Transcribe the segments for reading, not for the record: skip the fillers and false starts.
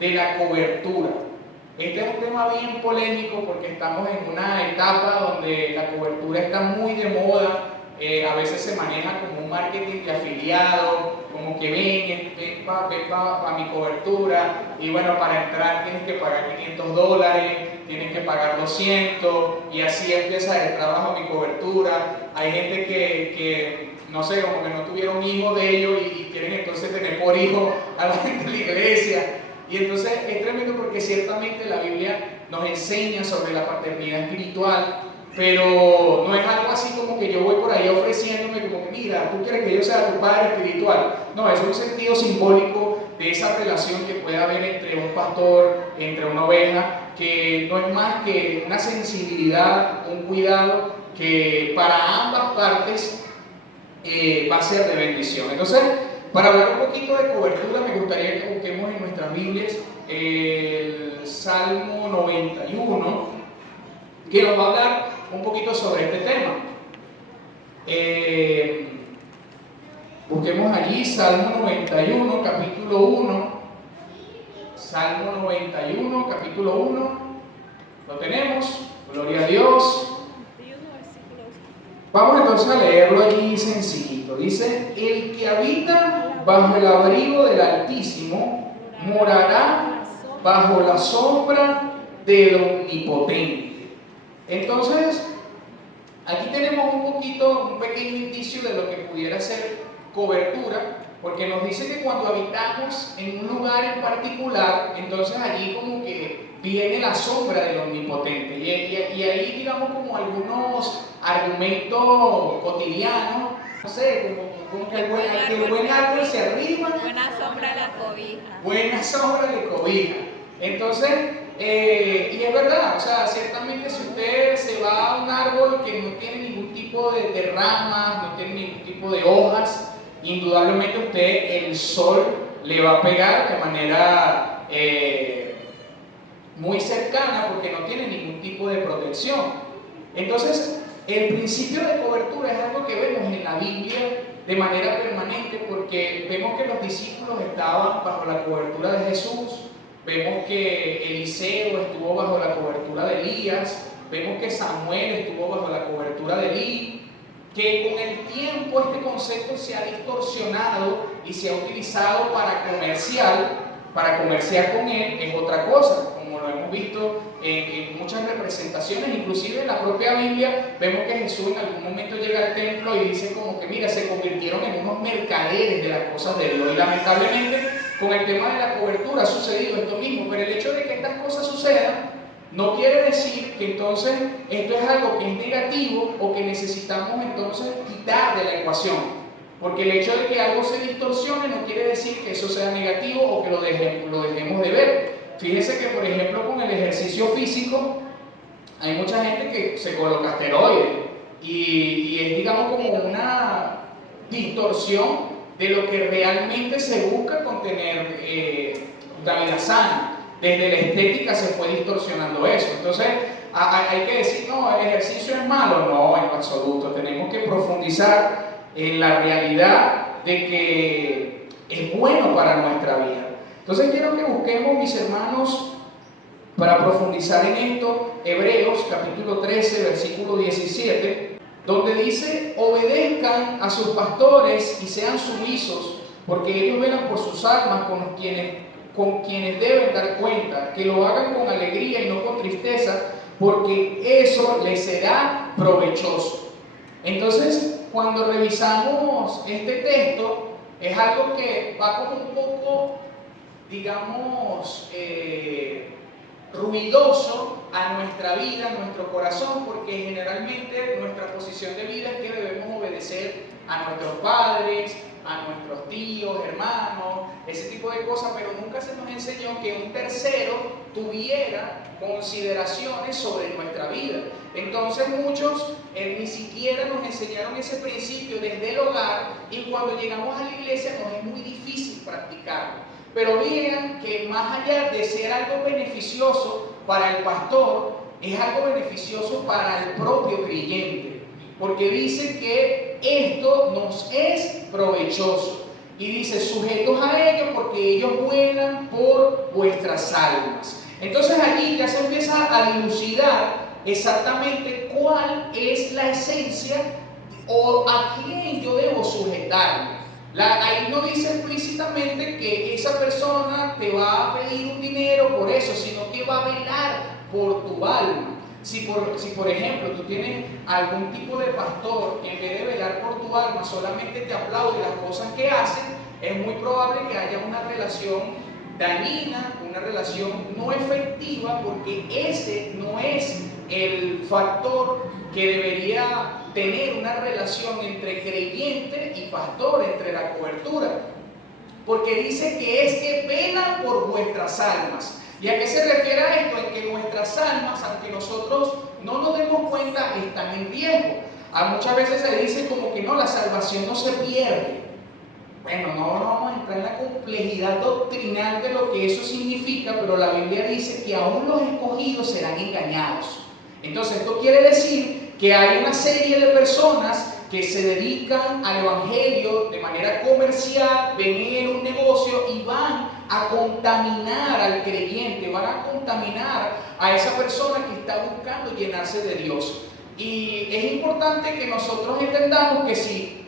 de la cobertura. Este es un tema bien polémico porque estamos en una etapa donde la cobertura está muy de moda. A veces se maneja como un marketing de afiliado, como que ven pa mi cobertura, y bueno, para entrar tienes que pagar $500, tienes que pagar 200, y así empieza el trabajo de mi cobertura. Hay gente que no sé, como que no tuvieron hijos de ellos y quieren entonces tener por hijo a la gente de la iglesia. Y entonces es tremendo porque ciertamente la Biblia nos enseña sobre la paternidad espiritual, pero no es algo así como que yo voy por ahí ofreciéndome como que mira, tú quieres que yo sea tu padre espiritual. No, es un sentido simbólico de esa relación que puede haber entre un pastor, entre una oveja, que no es más que una sensibilidad, un cuidado que para ambas partes va a ser de bendición. Entonces, para hablar un poquito de cobertura, me gustaría que busquemos en nuestras Biblias el Salmo 91, que nos va a hablar un poquito sobre este tema. Busquemos allí Salmo 91, capítulo 1. Salmo 91, capítulo 1. ¿Lo tenemos? Gloria a Dios. Vamos entonces a leerlo allí sencillito. Dice: el que habita bajo el abrigo del Altísimo morará bajo la sombra del Omnipotente. Entonces, aquí tenemos un pequeño indicio de lo que pudiera ser cobertura, porque nos dice que cuando habitamos en un lugar en particular, entonces allí como que viene la sombra del Omnipotente. Y ahí digamos como algunos argumentos cotidianos, no sé, como que el buen árbol se arrima, buena sombra la cobija. Buena sombra le cobija. Entonces, y es verdad, o sea, ciertamente si usted se va a un árbol que no tiene ningún tipo de ramas, no tiene ningún tipo de hojas, indudablemente usted el sol le va a pegar de manera muy cercana porque no tiene ningún tipo de protección. Entonces, el principio de cobertura es algo que vemos en la Biblia de manera permanente porque vemos que los discípulos estaban bajo la cobertura de Jesús, vemos que Eliseo estuvo bajo la cobertura de Elías, vemos que Samuel estuvo bajo la cobertura de Elí, que con el tiempo este concepto se ha distorsionado y se ha utilizado para comerciar con él es otra cosa, como lo hemos visto en muchas representaciones, inclusive en la propia Biblia vemos que Jesús en algún momento llega al templo y dice como que mira, se convirtieron en unos mercaderes de las cosas de Dios, y lamentablemente con el tema de la cobertura ha sucedido esto mismo, pero el hecho de que estas cosas sucedan no quiere decir que entonces esto es algo que es negativo o que necesitamos entonces quitar de la ecuación. Porque el hecho de que algo se distorsione no quiere decir que eso sea negativo o que lo dejemos de ver. Fíjense que, por ejemplo, con el ejercicio físico, hay mucha gente que se coloca esteroides y es, digamos, como una distorsión de lo que realmente se busca con tener una vida sana. Desde la estética se fue distorsionando eso. Entonces, hay que decir, no, el ejercicio es malo. No, en lo absoluto. Tenemos que profundizar en la realidad de que es bueno para nuestra vida. Entonces quiero que busquemos, mis hermanos, para profundizar en esto, Hebreos capítulo 13, versículo 17, donde dice: obedezcan a sus pastores y sean sumisos, porque ellos velan por sus almas con quienes deben dar cuenta, que lo hagan con alegría y no con tristeza, porque eso les será provechoso. Entonces, cuando revisamos este texto, es algo que va como un poco, digamos, ruidoso a nuestra vida, a nuestro corazón, porque generalmente nuestra posición de vida es que debemos obedecer a nuestros padres, a nuestros tíos, hermanos, ese tipo de cosas, pero nunca se nos enseñó que un tercero tuviera consideraciones sobre nuestra vida. Entonces muchos ni siquiera nos enseñaron ese principio desde el hogar, y cuando llegamos a la iglesia nos es muy difícil practicarlo. Pero vean que más allá de ser algo beneficioso para el pastor, es algo beneficioso para el propio creyente, porque dice que esto nos es provechoso. Y dice, sujetos a ellos porque ellos vuelan por vuestras almas. Entonces allí ya se empieza a dilucidar exactamente cuál es la esencia o a quién yo debo sujetarme. Ahí no dice explícitamente que esa persona te va a pedir un dinero por eso, sino que va a velar por tu alma. Si por ejemplo tú tienes algún tipo de pastor que en vez de velar por tu alma solamente te aplaude las cosas que hacen, es muy probable que haya una relación dañina, una relación no efectiva, porque ese no es el factor que debería tener una relación entre creyente y pastor, entre la cobertura. Porque dice que es que velan por vuestras almas. ¿Y a qué se refiere a esto? En que nuestras almas, aunque nosotros no nos demos cuenta, están en riesgo. Muchas veces se dice como que no, la salvación no se pierde. Bueno, no vamos a entrar en la complejidad doctrinal de lo que eso significa, pero la Biblia dice que aún los escogidos serán engañados. Entonces, esto quiere decir que hay una serie de personas que se dedican al evangelio de manera comercial, ven en un negocio y van a contaminar al creyente, van a contaminar a esa persona que está buscando llenarse de Dios. Y es importante que nosotros entendamos que si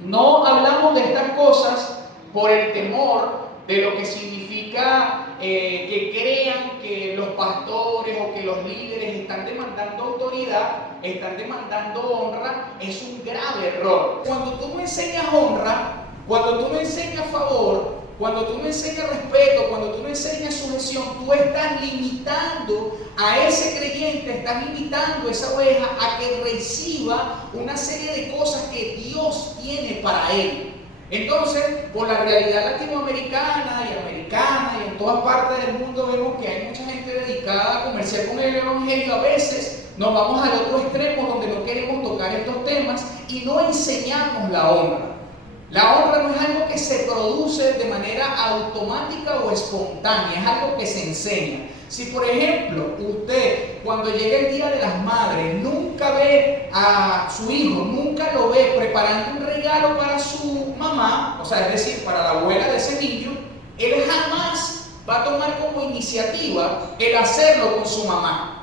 no hablamos de estas cosas por el temor de lo que significa que crean que los pastores o que los líderes están demandando autoridad, están demandando honra, es un grave error. Cuando tú me enseñas honra, cuando tú me enseñas favor, cuando tú me enseñas respeto, cuando tú me enseñas sujeción, tú estás limitando a ese creyente, estás limitando a esa oveja a que reciba una serie de cosas que Dios tiene para él. Entonces, por la realidad latinoamericana y americana y en todas partes del mundo vemos que hay mucha gente dedicada a comerciar con el evangelio. A veces nos vamos al otro extremo donde no queremos tocar estos temas y no enseñamos la honra. La honra no es algo que se produce de manera automática o espontánea, es algo que se enseña. Si por ejemplo usted cuando llega el Día de las Madres nunca ve a su hijo, nunca lo ve preparando un regalo para su mamá, o sea, es decir, para la abuela de ese niño, él jamás va a tomar como iniciativa el hacerlo con su mamá.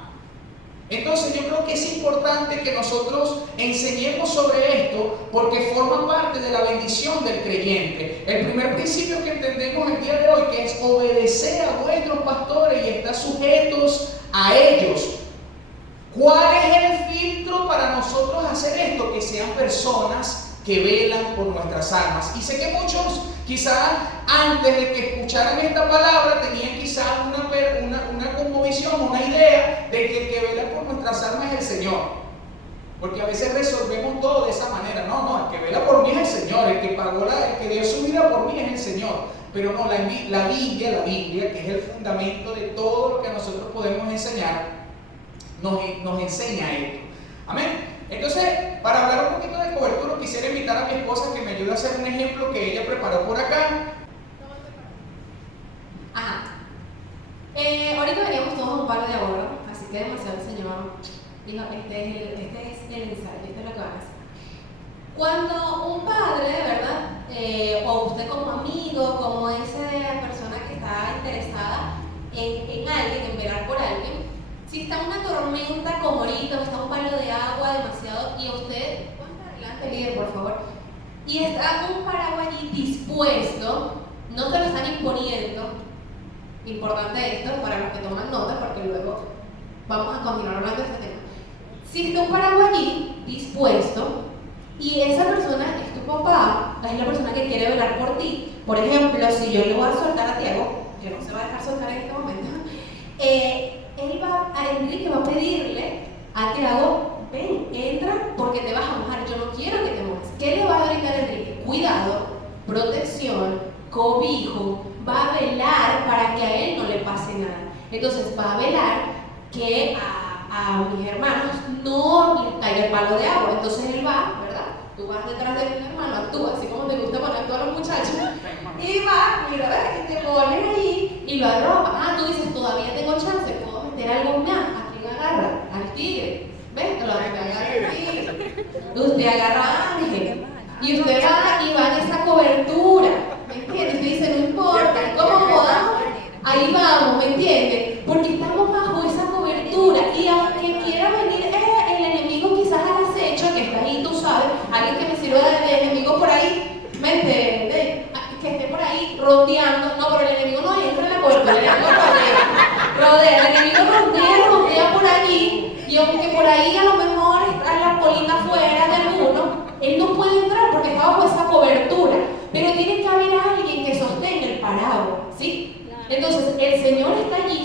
Entonces yo creo que es importante que nosotros enseñemos sobre esto porque forma parte de la bendición del creyente. El primer principio que entendemos el día de hoy, que es obedecer a vuestros pastores y estar sujetos a ellos. ¿Cuál es el filtro para nosotros hacer esto? Que sean personas que velan por nuestras almas. Y sé que muchos quizás antes de que escucharan esta palabra tenían quizás una conmovisión, una idea de que el que vela por nuestras almas es el Señor. Porque a veces resolvemos todo de esa manera. No, el que vela por mí es el Señor, el que dio su vida por mí es el Señor. Pero no, la Biblia, que es el fundamento de todo lo que nosotros podemos enseñar, nos enseña esto. Amén. Entonces, para hablar un poquito de cobertura, quisiera invitar a mi esposa que me ayude a hacer un ejemplo que ella preparó por acá. Ajá. Ahorita veníamos todos a un paro de ahorro, así que demasiado el Señor dijo, este es el ensayo, esto es lo que van a hacer. Cuando un padre, ¿verdad? O usted como amigo, como esa persona que está interesada en alguien, en velar por alguien, si está una tormenta como ahorita, o está un palo de agua demasiado, y usted, cuenta adelante líder por favor, y está un paraguas allí dispuesto, no te lo están imponiendo. Importante esto para los que toman nota, porque luego vamos a continuar hablando de este tema. Si está un paraguas allí dispuesto y esa persona es tu papá, es la persona que quiere velar por ti, por ejemplo, si yo le voy a soltar a Tiago, que no se va a dejar soltar en este momento, Enrique va a pedirle a Tiago, ven, entra porque te vas a mojar, yo no quiero que te mojes. ¿Qué le va a brindar Enrique? Cuidado, protección, cobijo, va a velar para que a él no le pase nada. Entonces va a velar que a mis hermanos no les caiga el palo de agua. Entonces él va, ¿verdad? Tú vas detrás de un hermano, actúa así como te gusta poner a todos los muchachos, y va, mira, ves, te pones ahí y lo arropa. Tú dices, todavía tengo chance, puedo meter algo más. ¿A quién agarra? Al tigre. ¿Ves? Lo agarra al tigre. Usted agarra a Ángel. Y usted va y va en esa cobertura.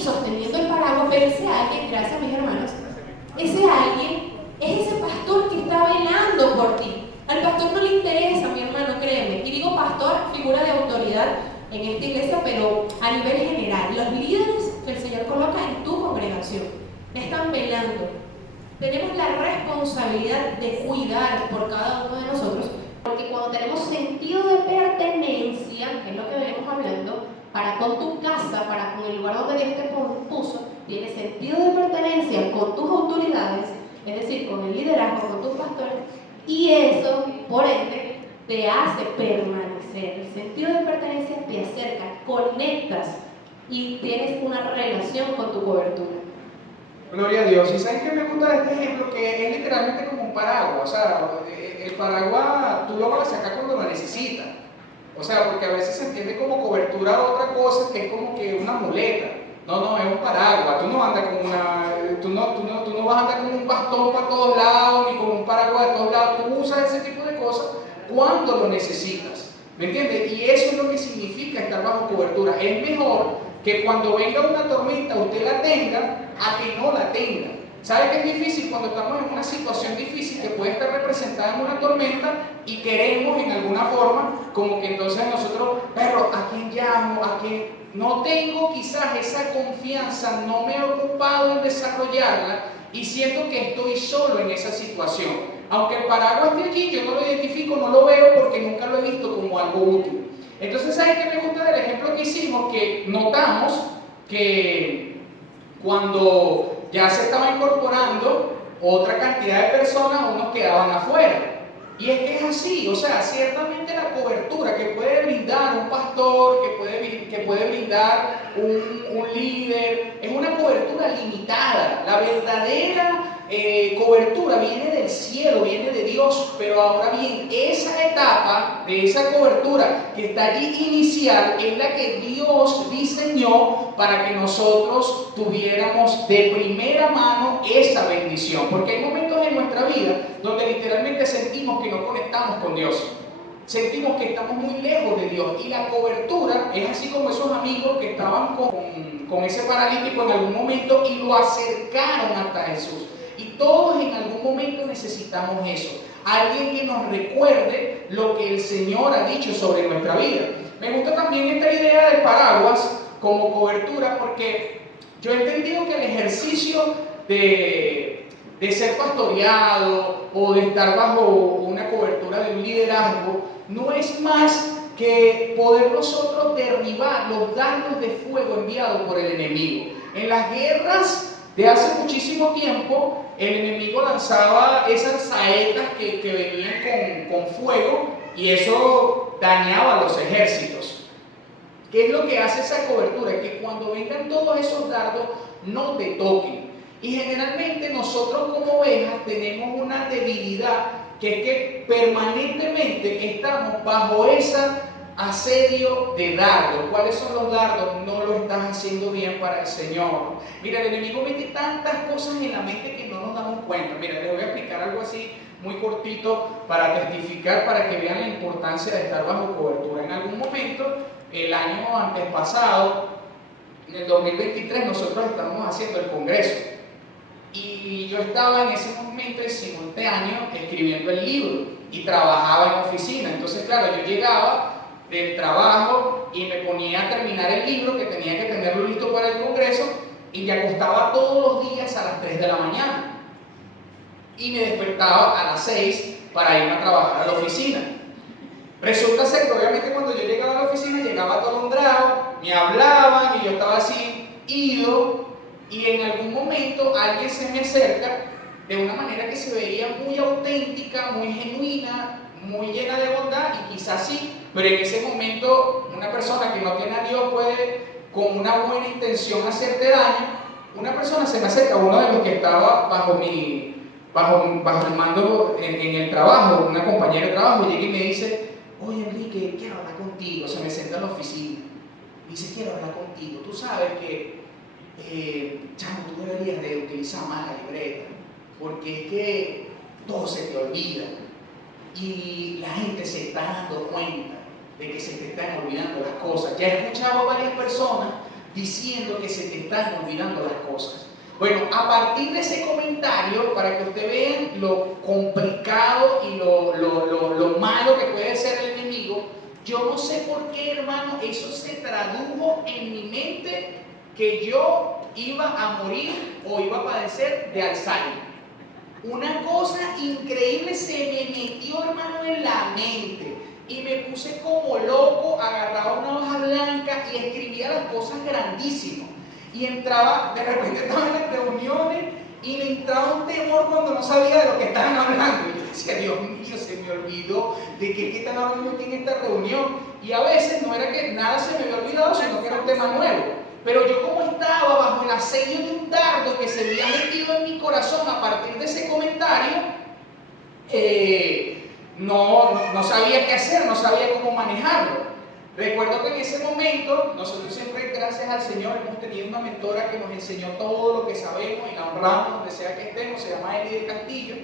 sosteniendo el paraguas, pero ese alguien, gracias mis hermanos, ese alguien es ese pastor que está velando por ti. Al pastor no le interesa, mi hermano, créeme. Y digo pastor, figura de autoridad en esta iglesia, pero a nivel general. Los líderes que el Señor coloca en tu congregación están velando. Tenemos la responsabilidad de cuidar por cada uno de nosotros, porque cuando tenemos sentido de pertenencia, que es lo que venimos hablando, para con tu casa, para con el lugar donde Dios te puso, tienes sentido de pertenencia con tus autoridades, es decir, con el liderazgo, con tus pastores, y eso, por ende, te hace permanecer. El sentido de pertenencia te acerca, conectas y tienes una relación con tu cobertura. Gloria a Dios. ¿Y saben qué me gusta de este ejemplo? Que es literalmente como un paraguas. O sea, el paraguas tú lo vas a sacar cuando lo necesitas. O sea, porque a veces se entiende como cobertura a otra cosa que es como que una muleta. No, es un paraguas. Tú no andas con tú no vas a andar con un bastón para todos lados, ni con un paraguas de todos lados. Tú usas ese tipo de cosas cuando lo necesitas. ¿Me entiendes? Y eso es lo que significa estar bajo cobertura. Es mejor que cuando venga una tormenta usted la tenga a que no la tenga. ¿Sabe qué es difícil? Cuando estamos en una situación difícil que puede estar representada en una tormenta y queremos en alguna forma, como que entonces nosotros, pero ¿a quién llamo? ¿A quién? No tengo quizás esa confianza, no me he ocupado en desarrollarla y siento que estoy solo en esa situación. Aunque el paraguas esté allí, yo no lo identifico, no lo veo porque nunca lo he visto como algo útil. Entonces, ¿saben qué me gusta del ejemplo que hicimos? Que notamos que cuando ya se estaba incorporando otra cantidad de personas, unos quedaban afuera. Y es que es así, o sea, ciertamente la cobertura que puede brindar un pastor, que puede brindar un líder, es una cobertura limitada. La verdadera cobertura viene del cielo, viene de Dios, pero ahora bien, esa etapa de esa cobertura que está allí inicial es la que Dios diseñó para que nosotros tuviéramos de primera mano esa bendición, porque hay momentos en nuestra vida donde literalmente sentimos que no conectamos con Dios. Sentimos que estamos muy lejos de Dios y la cobertura es así como esos amigos que estaban con ese paralítico en algún momento y lo acercaron hasta Jesús. Y todos en algún momento necesitamos eso. Alguien que nos recuerde lo que el Señor ha dicho sobre nuestra vida. Me gusta también esta idea del paraguas como cobertura porque yo he entendido que el ejercicio de ser pastoreado o de estar bajo una cobertura de un liderazgo no es más que poder nosotros derribar los dardos de fuego enviados por el enemigo. En las guerras de hace muchísimo tiempo, el enemigo lanzaba esas saetas que venían con fuego y eso dañaba a los ejércitos. ¿Qué es lo que hace esa cobertura? Que cuando vengan todos esos dardos no te toquen. Y generalmente nosotros como ovejas tenemos una debilidad que es que permanentemente estamos bajo ese asedio de dardos. ¿Cuáles son los dardos? No lo estás haciendo bien para el Señor. Mira, el enemigo mete tantas cosas en la mente que no nos damos cuenta. Mira, les voy a explicar algo así muy cortito para testificar, para que vean la importancia de estar bajo cobertura. En algún momento, el año antes pasado, en el 2023, nosotros estábamos haciendo el congreso. Y yo estaba en ese momento en simultáneo escribiendo el libro y trabajaba en oficina. Entonces, claro, yo llegaba del trabajo y me ponía a terminar el libro que tenía que tenerlo listo para el congreso y me acostaba todos los días a las 3 de la mañana y me despertaba a las 6 para irme a trabajar a la oficina. Resulta ser que obviamente cuando yo llegaba a la oficina llegaba atolondrado, me hablaban y yo estaba así ido. Y en algún momento alguien se me acerca de una manera que se veía muy auténtica, muy genuina, muy llena de bondad, y quizás sí, pero en ese momento una persona que no tiene a Dios puede, con una buena intención, hacerte daño. Una persona se me acerca, uno de los que estaba bajo el mando en el trabajo, una compañera de trabajo, llega y me dice: oye Enrique, quiero hablar contigo. Se me senta en la oficina, me dice: quiero hablar contigo, tú sabes que chamo, tú deberías de utilizar más la libreta, porque es que todo se te olvida y la gente se está dando cuenta de que se te están olvidando las cosas. Ya he escuchado a varias personas diciendo que se te están olvidando las cosas. Bueno, a partir de ese comentario, para que ustedes vean lo complicado y lo malo que puede ser el enemigo, yo no sé por qué, hermano, eso se tradujo en mi mente que yo iba a morir o iba a padecer de Alzheimer. Una cosa increíble se me metió, hermano, en la mente y me puse como loco, agarraba una hoja blanca y escribía las cosas grandísimas. Y entraba, de repente estaba en las reuniones y me entraba un temor cuando no sabía de lo que estaban hablando. Y yo decía, Dios mío, se me olvidó de qué están hablando aquí en esta reunión. Y a veces no era que nada se me había olvidado, sino que era un tema nuevo. Pero yo como estaba bajo el asedio de un dardo que se había metido en mi corazón a partir de ese comentario, no sabía qué hacer, no sabía cómo manejarlo. Recuerdo que en ese momento, nosotros siempre, gracias al Señor, hemos tenido una mentora que nos enseñó todo lo que sabemos y la honramos donde sea que estemos, se llama Eli de Castillo.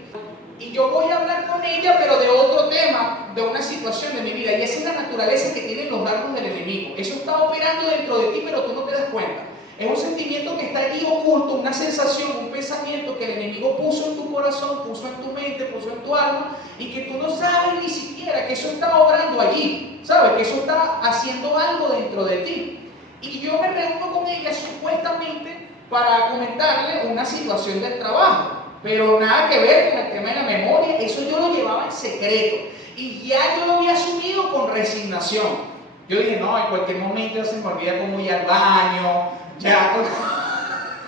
Y yo voy a hablar con ella, pero de otro tema, de una situación de mi vida, y esa es la naturaleza que tienen los dardos del enemigo. Eso está operando dentro de ti, pero tú no te das cuenta. Es un sentimiento que está allí oculto, una sensación, un pensamiento que el enemigo puso en tu corazón, puso en tu mente, puso en tu alma, y que tú no sabes ni siquiera que eso está obrando allí, ¿sabes? Que eso está haciendo algo dentro de ti. Y yo me reúno con ella supuestamente para comentarle una situación del trabajo, pero nada que ver con el tema de la memoria, eso yo lo llevaba en secreto, y ya yo lo había asumido con resignación. Yo dije, no, en cualquier momento ya se me olvida cómo ir al baño, ya,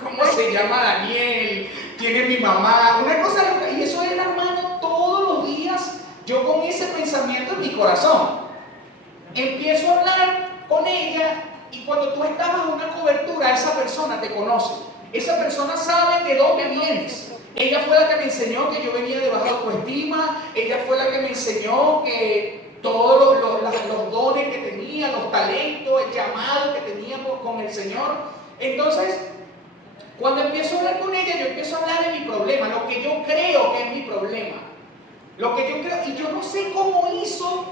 cómo se llama Daniel, quién es mi mamá, una cosa, y eso era, hermano, todos los días, yo con ese pensamiento en mi corazón. Empiezo a hablar con ella, y cuando tú estás bajo una cobertura, esa persona te conoce, esa persona sabe de dónde vienes. Ella fue la que me enseñó que yo venía de baja autoestima, ella fue la que me enseñó que todos los dones que tenía, los talentos, el llamado que teníamos con el Señor. Entonces, cuando empiezo a hablar con ella, yo empiezo a hablar de mi problema, lo que yo creo que es mi problema. Lo que yo creo, y yo no sé cómo hizo,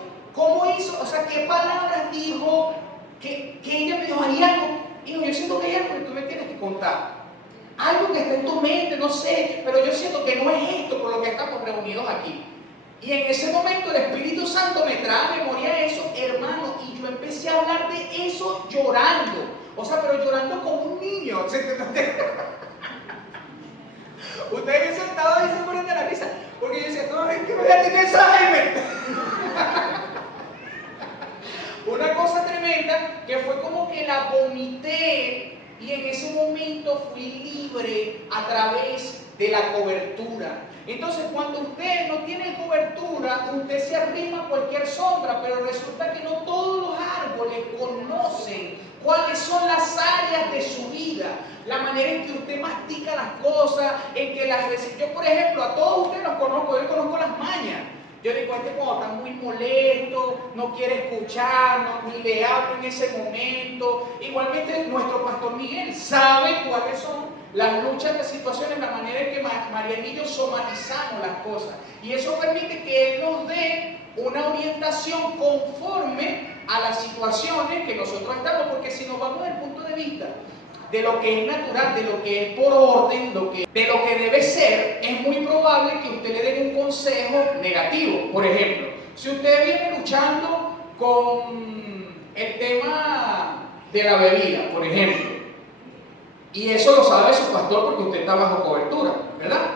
o sea, qué palabras dijo, que ella me dijo, hay algo, hijo, yo siento que hay algo que tú me tienes que contar. Algo que está en tu mente, no sé, pero yo siento que no es esto por lo que estamos reunidos aquí. Y en ese momento el Espíritu Santo me trae a memoria eso, hermano, y yo empecé a hablar de eso llorando. O sea, pero llorando como un niño. Ustedes me sentados ahí se ponen de la risa, porque yo decía, no, es que me voy a tener Alzheimer. Una cosa tremenda que fue como que la vomité. Y en ese momento fui libre a través de la cobertura. Entonces, cuando usted no tiene cobertura, usted se arrima a cualquier sombra, pero resulta que no todos los árboles conocen cuáles son las áreas de su vida, la manera en que usted mastica las cosas, en que las recibe. Yo, por ejemplo, a todos ustedes los conozco, yo conozco las mañas. Yo digo, cuando está muy molesto, no quiere escucharnos, ni le hablo en ese momento. Igualmente, nuestro pastor Miguel sabe cuáles son las luchas, las situaciones, la manera en que Mariana y yo somatizamos las cosas. Y eso permite que Él nos dé una orientación conforme a las situaciones que nosotros estamos, porque si nos vamos desde el punto de vista de lo que es natural, de lo que es por orden, de lo que debe ser, es muy probable que usted le dé un consejo negativo. Por ejemplo, si usted viene luchando con el tema de la bebida, por ejemplo, y eso lo sabe su pastor porque usted está bajo cobertura, ¿verdad?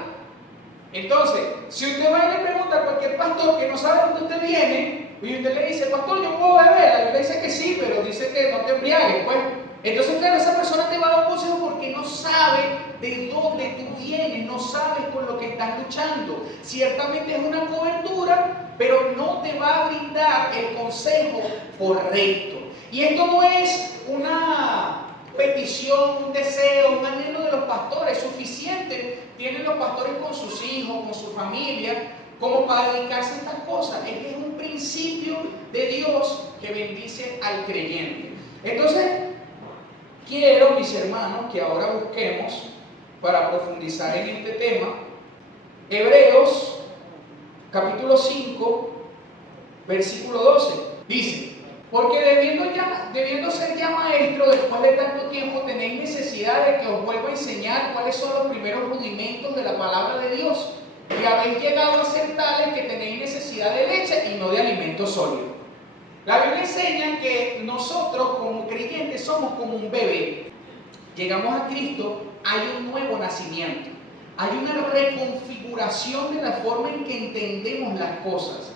Entonces, si usted va y le pregunta a cualquier pastor que no sabe dónde usted viene, y usted le dice, pastor, ¿yo puedo beber? Y le dice que sí, pero dice que no te embriagues, pues. Entonces, claro, esa persona te va a dar un consejo porque no sabe de dónde tú vienes, no sabes con lo que estás luchando. Ciertamente es una cobertura, pero no te va a brindar el consejo correcto. Y esto no es una petición, un deseo, un anhelo de los pastores, suficiente tienen los pastores con sus hijos, con su familia, como para dedicarse a estas cosas. Es que es un principio de Dios que bendice al creyente. Entonces, quiero, mis hermanos, que ahora busquemos, para profundizar en este tema, Hebreos capítulo 5, versículo 12. Dice, Porque debiendo ser ya maestro, después de tanto tiempo, tenéis necesidad de que os vuelva a enseñar cuáles son los primeros rudimentos de la palabra de Dios. Y habéis llegado a ser tales que tenéis necesidad de leche y no de alimento sólido. La Biblia enseña que nosotros como creyentes somos como un bebé. Llegamos a Cristo, hay un nuevo nacimiento. Hay una reconfiguración de la forma en que entendemos las cosas.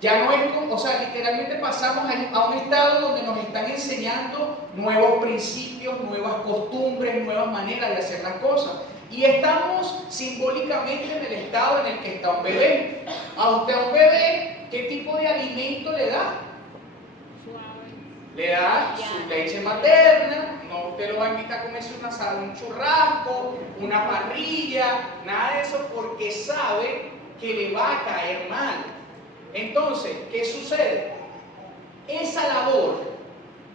Ya no es como, literalmente pasamos a un estado donde nos están enseñando nuevos principios, nuevas costumbres, nuevas maneras de hacer las cosas. Y estamos simbólicamente en el estado en el que está un bebé. A usted, a un bebé, ¿qué tipo de alimento le da? Le da su leche materna. No, usted lo va a invitar a comerse un churrasco, una parrilla, nada de eso, porque sabe que le va a caer mal. Entonces, ¿qué sucede? Esa labor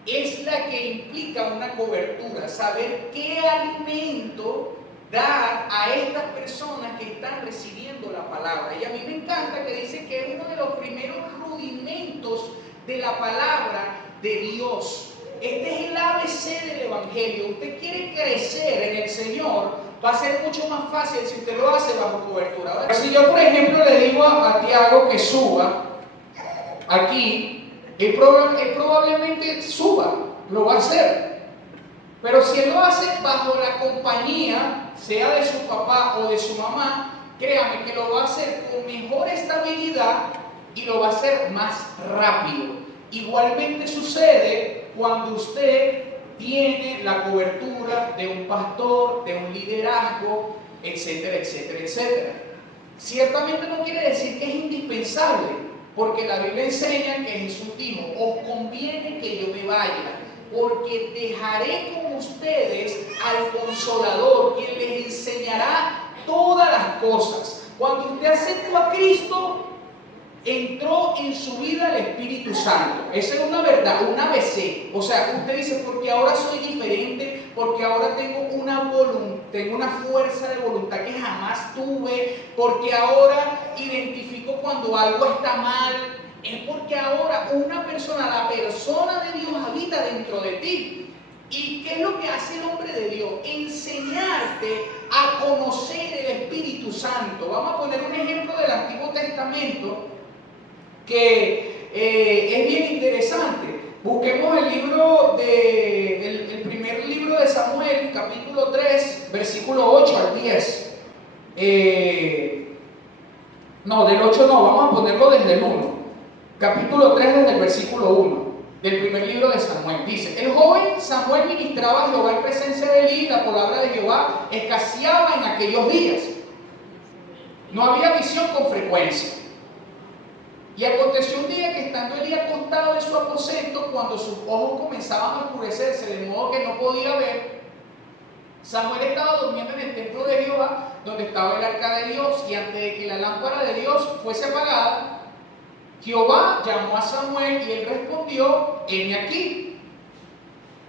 es la que implica una cobertura, saber qué alimento dar a estas personas que están recibiendo la palabra. Y a mí me encanta que dice que es uno de los primeros rudimentos de la palabra de Dios. Este es el ABC del Evangelio. Usted quiere crecer en el Señor, va a ser mucho más fácil si usted lo hace bajo cobertura. Ahora, si yo, por ejemplo, le digo a Tiago que suba aquí, él probablemente suba, lo va a hacer. Pero si él lo hace bajo la compañía, sea de su papá o de su mamá, créame que lo va a hacer con mejor estabilidad y lo va a hacer más rápido. Igualmente sucede cuando usted tiene la cobertura de un pastor, de un liderazgo, etcétera, etcétera, etcétera. Ciertamente no quiere decir que es indispensable, porque la Biblia enseña que Jesús dijo: os conviene que yo me vaya, porque dejaré con ustedes al Consolador, quien les enseñará todas las cosas. Cuando usted aceptó a Cristo, entró en su vida el Espíritu Santo. Esa es una verdad, un ABC. O sea, usted dice: porque ahora soy diferente, porque ahora tengo una fuerza de voluntad que jamás tuve, porque ahora identifico cuando algo está mal. Es porque ahora la persona de Dios habita dentro de ti. ¿Y qué es lo que hace el hombre de Dios? Enseñarte a conocer el Espíritu Santo. Vamos a poner un ejemplo del Antiguo Testamento que es bien interesante. Busquemos el primer libro de Samuel, capítulo 3, versículo 8 al 10. Del 8 no, vamos a ponerlo desde el 1. Capítulo 3, desde el versículo 1 del primer libro de Samuel. Dice: el joven Samuel ministraba a Jehová en presencia de Elí, y la palabra de Jehová escaseaba en aquellos días. No había visión con frecuencia. Y aconteció un día que, estando Elí acostado en su aposento, cuando sus ojos comenzaban a oscurecerse de modo que no podía ver, Samuel estaba durmiendo en el templo de Jehová, donde estaba el arca de Dios, y antes de que la lámpara de Dios fuese apagada, Jehová llamó a Samuel y él respondió: heme aquí.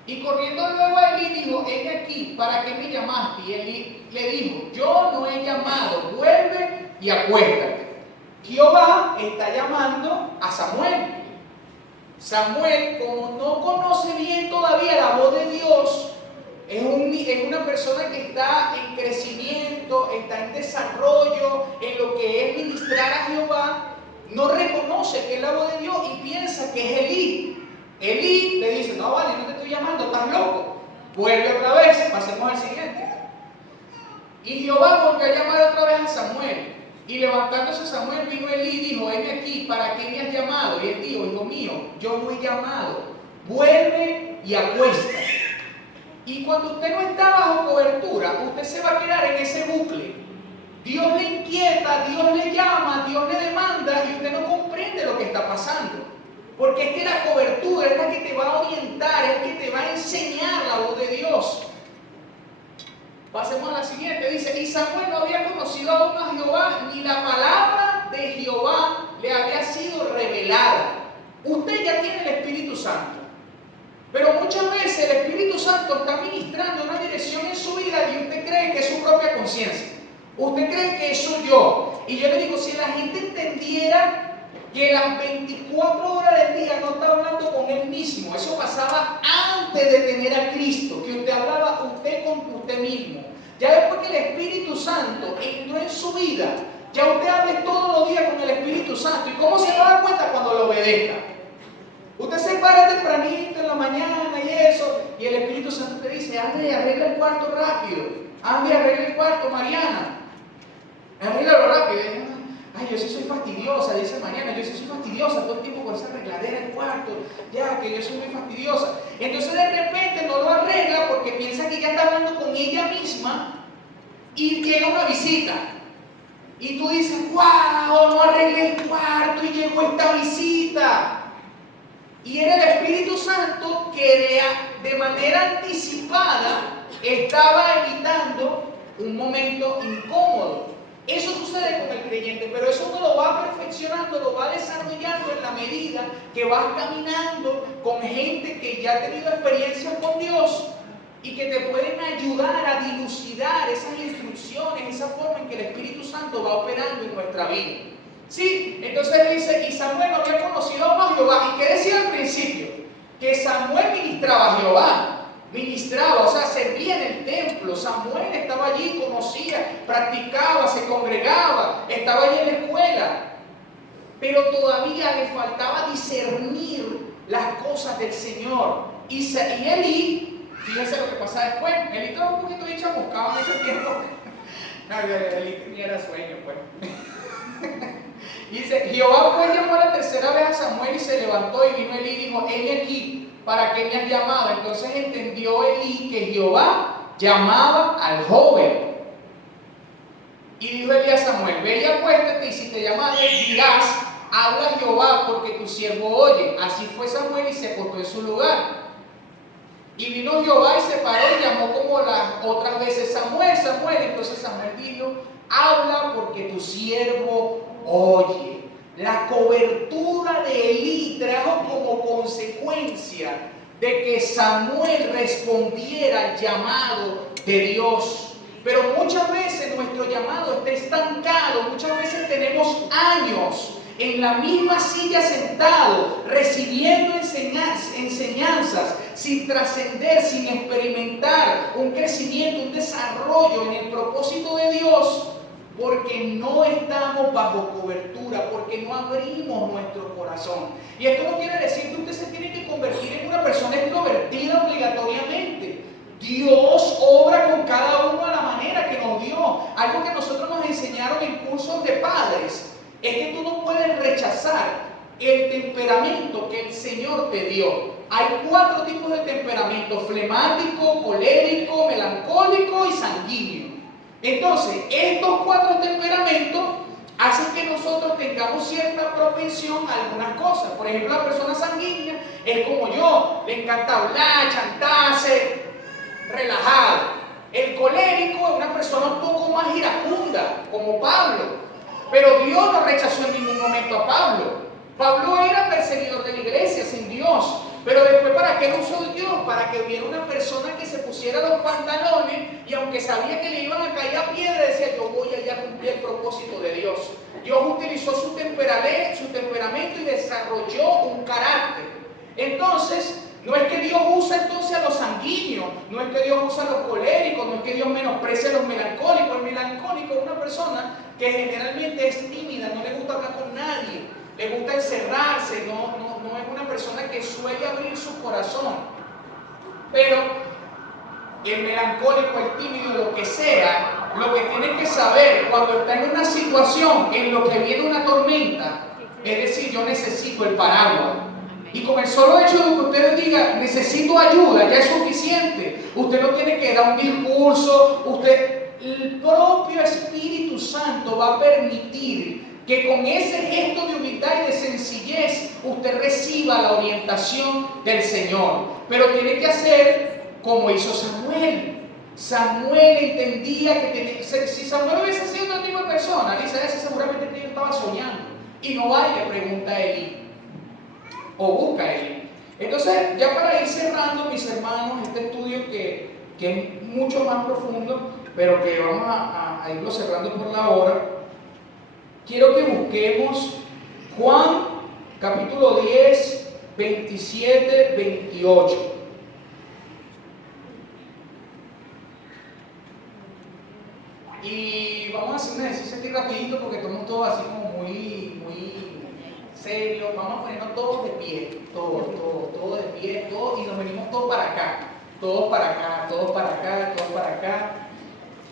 Y corriendo luego a Elí dijo: heme aquí, ¿para qué me llamaste? Y Elí le dijo: yo no he llamado, vuelve y acuéstate. Jehová está llamando a Samuel. Samuel, como no conoce bien todavía la voz de Dios, es una persona que está en crecimiento, está en desarrollo, en lo que es ministrar a Jehová. No reconoce que es la voz de Dios y piensa que es Elí. Elí le dice: no vale, no te estoy llamando, estás loco. Vuelve otra vez, pasemos al siguiente. Y Jehová volvió a llamar otra vez a Samuel. Y levantándose Samuel, vino Elí y dijo: heme aquí, ¿para qué me has llamado? Y él dijo: hijo mío, yo no he llamado, vuelve y acuéstate. Y cuando usted no está bajo cobertura, usted se va a quedar en ese bucle. Dios le inquieta, Dios le llama, Dios le demanda y usted no comprende lo que está pasando. Porque es que la cobertura es la que te va a orientar, es la que te va a enseñar la voz de Dios. Pasemos a la siguiente. Dice: y Samuel no había conocido aún a Jehová, ni la palabra de Jehová le había sido revelada. Usted ya tiene el Espíritu Santo, pero muchas veces el Espíritu Santo está ministrando una dirección en su vida y usted cree que es su propia conciencia. Usted cree que soy yo. Y yo le digo: si la gente entendiera que las 24 horas del día no está hablando con él mismo. Eso pasaba antes de tener a Cristo, que usted hablaba usted con usted mismo. Ya después que el Espíritu Santo entró en su vida, ya usted habla todos los días con el Espíritu Santo. ¿Y cómo se va a dar cuenta? Cuando lo obedezca. Usted se para tempranito en la mañana y eso, y el Espíritu Santo te dice, ande y arregla el cuarto rápido. Ande y arregla el cuarto, Mariana. Arréglalo rápido. Ay, yo sí soy fastidiosa, dice Mariana, yo sí soy fastidiosa todo el tiempo con esa arregladera del cuarto, ya que yo soy muy fastidiosa. Entonces de repente no lo arregla porque piensa que ya está hablando con ella misma y llega una visita. Y tú dices, wow, no arreglé el cuarto y llegó esta visita. Y era el Espíritu Santo que de manera anticipada estaba evitando un momento incómodo. Eso sucede con el creyente, pero eso uno lo va perfeccionando, lo va desarrollando en la medida que vas caminando con gente que ya ha tenido experiencias con Dios y que te pueden ayudar a dilucidar esas instrucciones, esa forma en que el Espíritu Santo va operando en nuestra vida. Sí, entonces dice, y Samuel no había conocido a Jehová. ¿Y qué decía al principio? Que Samuel ministraba a Jehová. Ministraba, o sea, servía en el templo. Samuel estaba allí, conocía, practicaba, se congregaba, estaba allí en la escuela. Pero todavía le faltaba discernir las cosas del Señor. Y Elí, fíjense lo que pasa después. Elí estaba un poquito chamuscado en ese tiempo. No, Elí tenía sueño, pues. Dice, Jehová pues llamó la tercera vez a Samuel y se levantó y vino Elí y dijo, heme aquí, ¿para qué me has llamado? Entonces entendió Elí que Jehová llamaba al joven. Y dijo Elí a Samuel, ve y acuéstate y si te llama dirás, habla Jehová porque tu siervo oye. Así fue Samuel y se acostó en su lugar. Y vino Jehová y se paró y llamó como las otras veces, Samuel, Samuel. Entonces Samuel dijo, habla porque tu siervo oye. La cobertura de Elí trajo como consecuencia de que Samuel respondiera al llamado de Dios. Pero muchas veces nuestro llamado está estancado, muchas veces tenemos años en la misma silla sentado, recibiendo enseñanzas, sin trascender, sin experimentar un crecimiento, un desarrollo en el propósito de Dios, porque no estamos bajo cobertura, porque no abrimos nuestro corazón. Y esto no quiere decir que usted se tiene que convertir en una persona extrovertida obligatoriamente. Dios obra con cada uno a la manera que nos dio. Algo que nosotros nos enseñaron en cursos de padres es que tú no puedes rechazar el temperamento que el Señor te dio. Hay 4 tipos de temperamento: flemático, colérico, melancólico y sanguíneo. Entonces, estos 4 temperamentos hacen que nosotros tengamos cierta propensión a algunas cosas. Por ejemplo, la persona sanguínea es como yo, le encanta hablar, chantarse, relajado. El colérico es una persona un poco más iracunda, como Pablo. Pero Dios no rechazó en ningún momento a Pablo. Pablo era perseguidor de la iglesia, sin Dios. Pero después, ¿para qué lo usó Dios? Para que hubiera una persona que se pusiera los pantalones y aunque sabía que le iban a caer a piedra, decía, yo voy allá a cumplir el propósito de Dios. Dios utilizó su temperamento y desarrolló un carácter. Entonces, no es que Dios usa entonces a los sanguíneos, no es que Dios usa a los coléricos, no es que Dios menosprecia a los melancólicos. El melancólico es una persona que generalmente es tímida, no le gusta hablar con nadie, le gusta encerrarse, no es una persona que suele abrir su corazón. Pero el melancólico, el tímido, lo que sea, lo que tiene que saber cuando está en una situación en lo que viene una tormenta, es decir, yo necesito el paraguas. Y con el solo hecho de que usted diga, necesito ayuda, ya es suficiente. Usted no tiene que dar un discurso, el propio Espíritu Santo va a permitir que con ese gesto de humildad y de sencillez usted reciba la orientación del Señor. Pero tiene que hacer como hizo Samuel. Samuel entendía que si Samuel hubiese sido otro tipo de persona, dice, ese seguramente que yo estaba soñando. Y no va y le pregunta a Elí, o busca a Elí. Entonces, ya para ir cerrando, mis hermanos, este estudio que es mucho más profundo, pero que vamos a irlo cerrando por la hora, quiero que busquemos Juan capítulo 10, 27, 28. Y vamos a hacer un ejercicio aquí rapidito porque estamos todos así como muy serios. Vamos a ponernos todos de pie, todos de pie, todos, y nos venimos todos para acá. Todos para acá, todos para acá, todos para acá.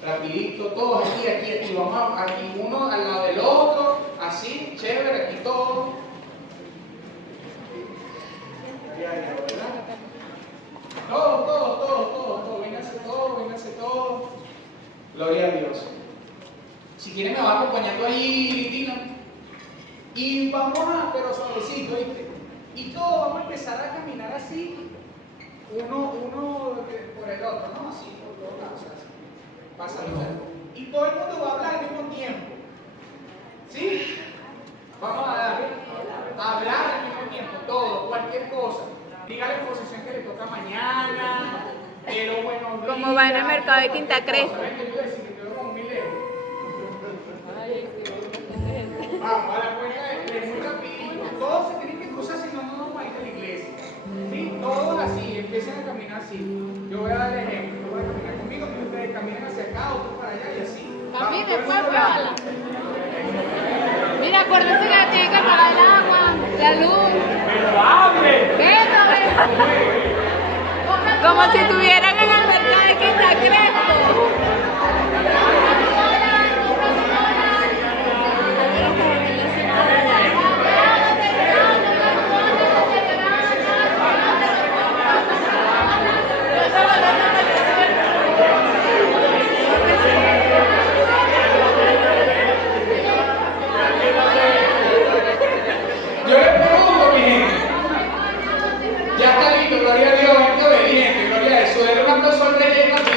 Rapidito, todos aquí. Vamos aquí uno al lado del otro, así, chévere, aquí todos. Todos, vénganse todos. Gloria a Dios. Si quieren me va acompañando ahí, Dina. Y vamos pero suavecito, ¿viste? Y todos vamos a empezar a caminar así, uno por el otro, ¿no? Así, por todos lados, así. Para saludar. Y todo el mundo va a hablar al mismo tiempo. ¿Sí? Vamos a hablar al mismo tiempo, todo, cualquier cosa. Diga la exposición que le toca mañana, pero bueno. ¿Cómo va en el mercado de Quinta Crespo? Vamos, a la cuenta de muy rapidito. Todos se tienen que excusar si no nos vamos a ir de la iglesia. ¿Sí? Todos así, empiecen a caminar así. Yo voy a dar el ejemplo. Yo voy a caminar conmigo, que ustedes caminen hacia acá, otros para allá y así. También después pruébala. Mira, acuérdense que tiene que apagar el agua, la luz. ¡Pero hable! Como si estuvieran en el mercado de Quinta Crespo. Yo les pregunto, mi gente. Ya está listo, gloria a Dios, gente obediente, gloria a Jesús. Denle un aplauso al rey aquí.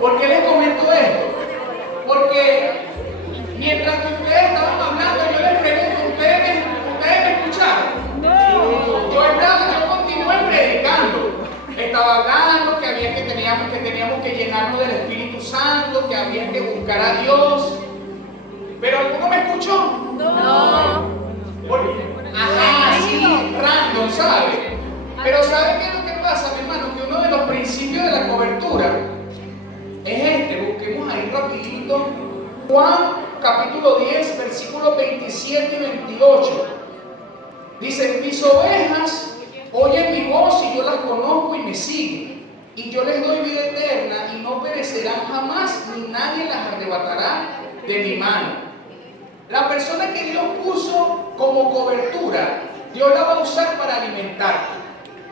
¿Por qué les comento esto? Porque mientras que ustedes estaban hablando, yo les pregunto, ¿ustedes me escucharon? Yo continué predicando. Estaba hablando que teníamos que llenarnos del Espíritu Santo, que había que buscar a Dios. ¿Pero alguno me escuchó? No. Ajá, sí, random, ¿sabe? Pero ¿sabe qué es lo que pasa, mi hermano? Que uno de los principios de la cobertura es busquemos ahí rapidito. Juan capítulo 10, versículos 27 y 28. Dice, mis ovejas oyen mi voz y yo las conozco y me siguen. Y yo les doy vida eterna y no perecerán jamás, ni nadie las arrebatará de mi mano. La persona que Dios puso como cobertura, Dios la va a usar para alimentar.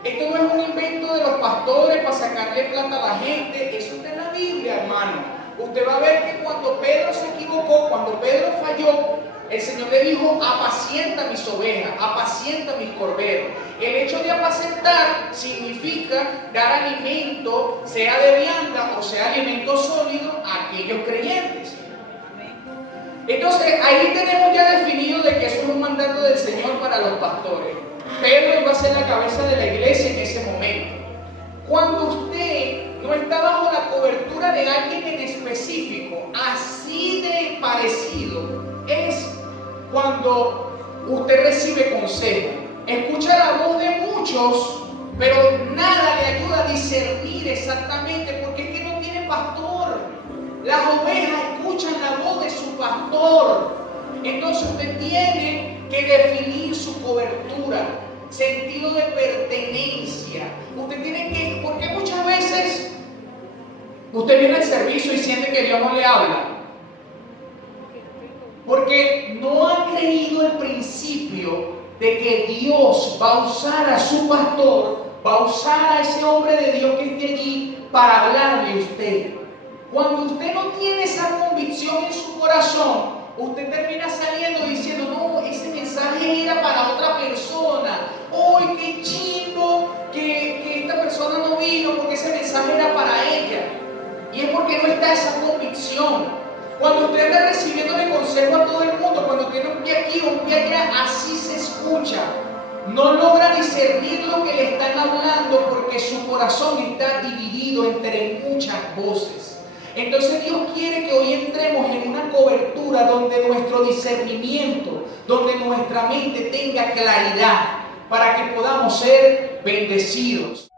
Esto no es un invento de los pastores para sacarle plata a la gente, eso está en la Biblia, hermano. Usted va a ver que cuando Pedro se equivocó, cuando Pedro falló, el Señor le dijo, apacienta mis ovejas, apacienta mis corderos. El hecho de apacentar significa dar alimento, sea de vianda o sea alimento sólido, a aquellos creyentes. Entonces, ahí tenemos ya definido de que eso es un mandato del Señor para los pastores. Pedro iba a ser la cabeza de la iglesia en ese momento. Cuando usted no está bajo la cobertura de alguien en específico, así de parecido, es cuando usted recibe consejo. Escucha la voz de muchos, pero nada le ayuda a discernir exactamente, porque es que no tiene pastor. Las ovejas escuchan la voz de su pastor. Entonces usted tiene que definir su cobertura, sentido de pertenencia. Usted tiene que, porque muchas veces usted viene al servicio y siente que Dios no le habla, porque no ha creído el principio de que Dios va a usar a su pastor, va a usar a ese hombre de Dios que esté allí para hablarle a usted. Cuando usted no tiene esa convicción en su corazón, usted termina saliendo diciendo, no, ese mensaje era para otra persona. ¡Uy, qué chido que esta persona no vino porque ese mensaje era para ella! Y es porque no está esa convicción. Cuando usted anda recibiéndole consejo a todo el mundo, cuando tiene un pie aquí, un pie allá, así se escucha. No logra discernir lo que le están hablando porque su corazón está dividido entre muchas voces. Entonces Dios quiere que hoy entremos en una cobertura donde nuestro discernimiento, donde nuestra mente tenga claridad para que podamos ser bendecidos.